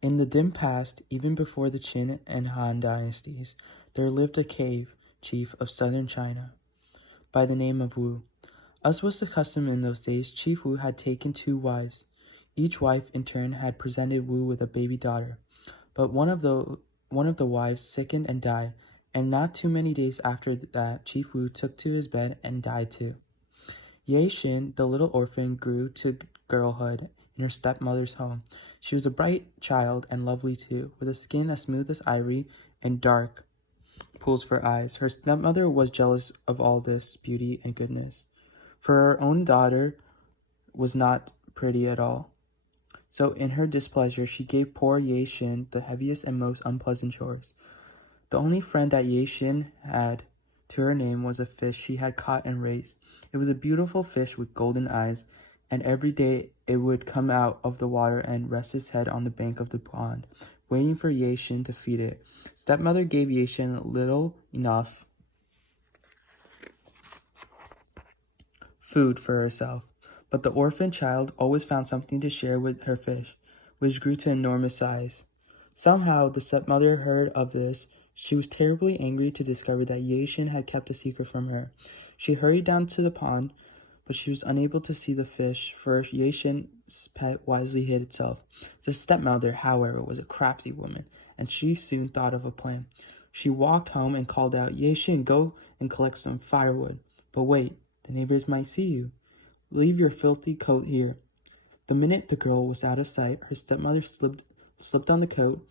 In the dim past, even before the Qin and Han dynasties, there lived a cave chief of southern China by the name of Wu. As was the custom in those days, Chief Wu had taken 2 wives. Each wife, in turn, had presented Wu with a baby daughter. But one of the wives sickened and died, and not too many days after that, Chief Wu took to his bed and died too. Ye Xin, the little orphan, grew to girlhood in her stepmother's home. She was a bright child and lovely too, with a skin as smooth as ivory and dark pools for eyes. Her stepmother was jealous of all this beauty and goodness, for her own daughter was not pretty at all. So in her displeasure, she gave poor Ye Xin the heaviest and most unpleasant chores. The only friend that Ye Xin had to her name was a fish she had caught and raised. It was a beautiful fish with golden eyes, and every day it would come out of the water and rest its head on the bank of the pond, waiting for Ye Xin to feed it. Stepmother gave Ye Xin little enough food for herself, but the orphan child always found something to share with her fish, which grew to enormous size. Somehow the stepmother heard of this. She was terribly angry to discover that Ye Xin had kept a secret from her. She hurried down to the pond, but she was unable to see the fish, for Ye Xin's pet wisely hid itself. The stepmother, however, was a crafty woman, and she soon thought of a plan. She walked home and called out, "Ye Xin, go and collect some firewood. But wait, the neighbors might see you. Leave your filthy coat here." The minute the girl was out of sight, her stepmother slipped on the coat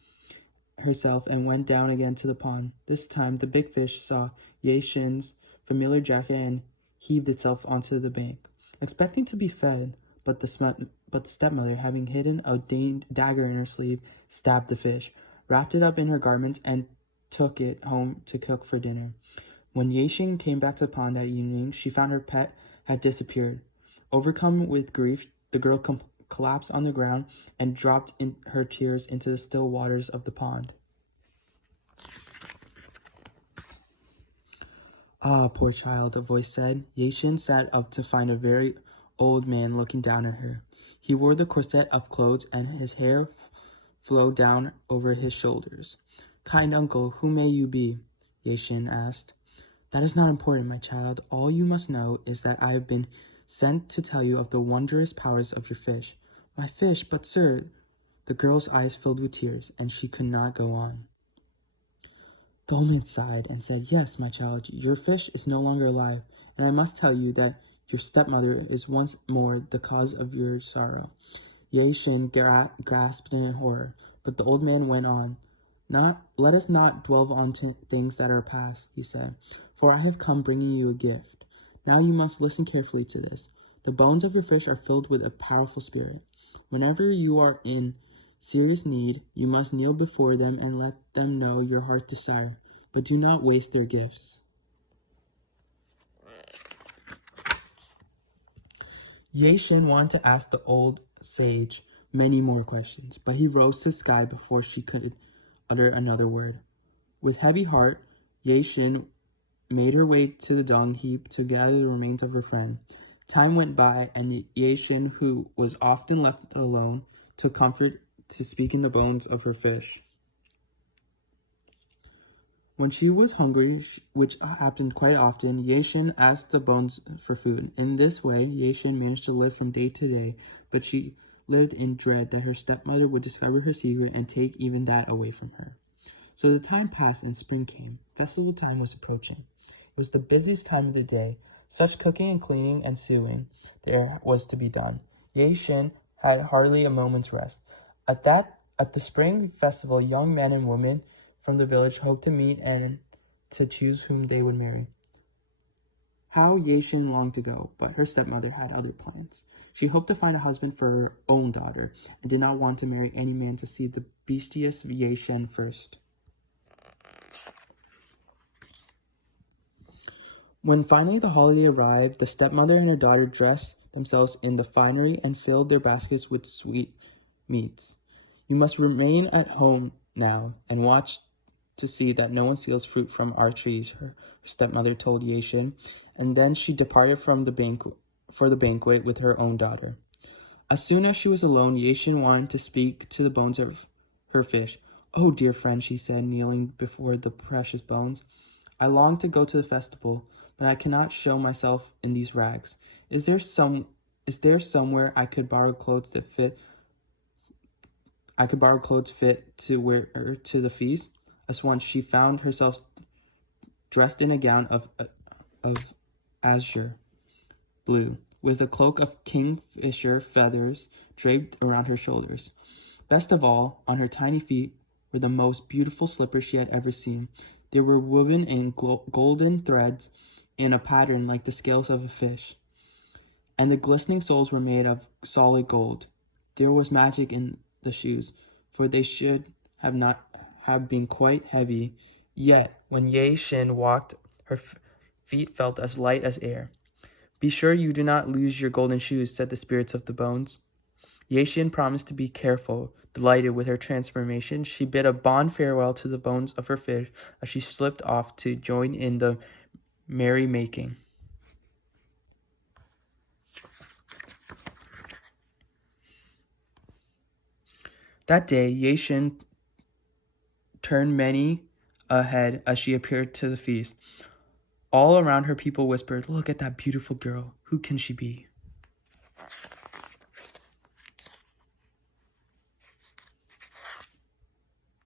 herself and went down again to the pond. This time the big fish saw Ye Xin's familiar jacket and heaved itself onto the bank, expecting to be fed, but the stepmother, having hidden a dagger in her sleeve, stabbed the fish, wrapped it up in her garments, and took it home to cook for dinner. When Ye Xin came back to the pond that evening, she found her pet had disappeared. Overcome with grief, the girl collapsed on the ground and dropped in her tears into the still waters of the pond. "Ah, poor child," a voice said. Ye Xin sat up to find a very old man looking down at her. He wore the corset of clothes, and his hair flowed down over his shoulders. "Kind uncle, who may you be?" Ye Xin asked. "That is not important, my child. All you must know is that I have been sent to tell you of the wondrous powers of your fish." "My fish? But sir—" The girl's eyes filled with tears, and she could not go on. The old man sighed and said, "Yes, my child, your fish is no longer alive, and I must tell you that your stepmother is once more the cause of your sorrow." Ye Xin gasped in horror, but the old man went on. Let us not dwell on things that are past," he said, "for I have come bringing you a gift. Now you must listen carefully to this. The bones of your fish are filled with a powerful spirit. Whenever you are in serious need, you must kneel before them and let them know your heart's desire, but do not waste their gifts." Ye Xin wanted to ask the old sage many more questions, but he rose to the sky before she could utter another word. With heavy heart, Ye Xin made her way to the dung heap to gather the remains of her friend. Time went by, and Ye Xin, who was often left alone, took comfort to speak in the bones of her fish. When she was hungry, which happened quite often, Ye Xin asked the bones for food. In this way, Ye Xin managed to live from day to day, but she lived in dread that her stepmother would discover her secret and take even that away from her. So the time passed and spring came. Festival time was approaching. It was the busiest time of the day. Such cooking and cleaning and sewing there was to be done. Ye Xin had hardly a moment's rest. At the spring festival, young men and women from the village hoped to meet and to choose whom they would marry. How Ye Xin longed to go, but her stepmother had other plans. She hoped to find a husband for her own daughter, and did not want to marry any man to see the bestious Ye Xin first. When finally the holiday arrived, the stepmother and her daughter dressed themselves in the finery and filled their baskets with sweet meats. "You must remain at home now and watch to see that no one steals fruit from our trees," her stepmother told Ye Xin, and then she departed from the banquet with her own daughter. As soon as she was alone, Ye Xin wanted to speak to the bones of her fish. "Oh, dear friend," she said, kneeling before the precious bones. "I long to go to the festival, but I cannot show myself in these rags. Is there somewhere I could borrow clothes fit to wear to the feast?" At once she found herself dressed in a gown of azure blue, with a cloak of kingfisher feathers draped around her shoulders. Best of all, on her tiny feet were the most beautiful slippers she had ever seen. They were woven in golden threads in a pattern like the scales of a fish, and the glistening soles were made of solid gold. There was magic in the shoes, for they should have not have been quite heavy. Yet, when Ye Shin walked, her feet felt as light as air. "Be sure you do not lose your golden shoes," said the spirits of the bones. Ye Shin promised to be careful. Delighted with her transformation, she bid a fond farewell to the bones of her fish as she slipped off to join in the merrymaking. That day, Ye Shin turned many a head as she appeared to the feast. All around her, people whispered, "Look at that beautiful girl. Who can she be?"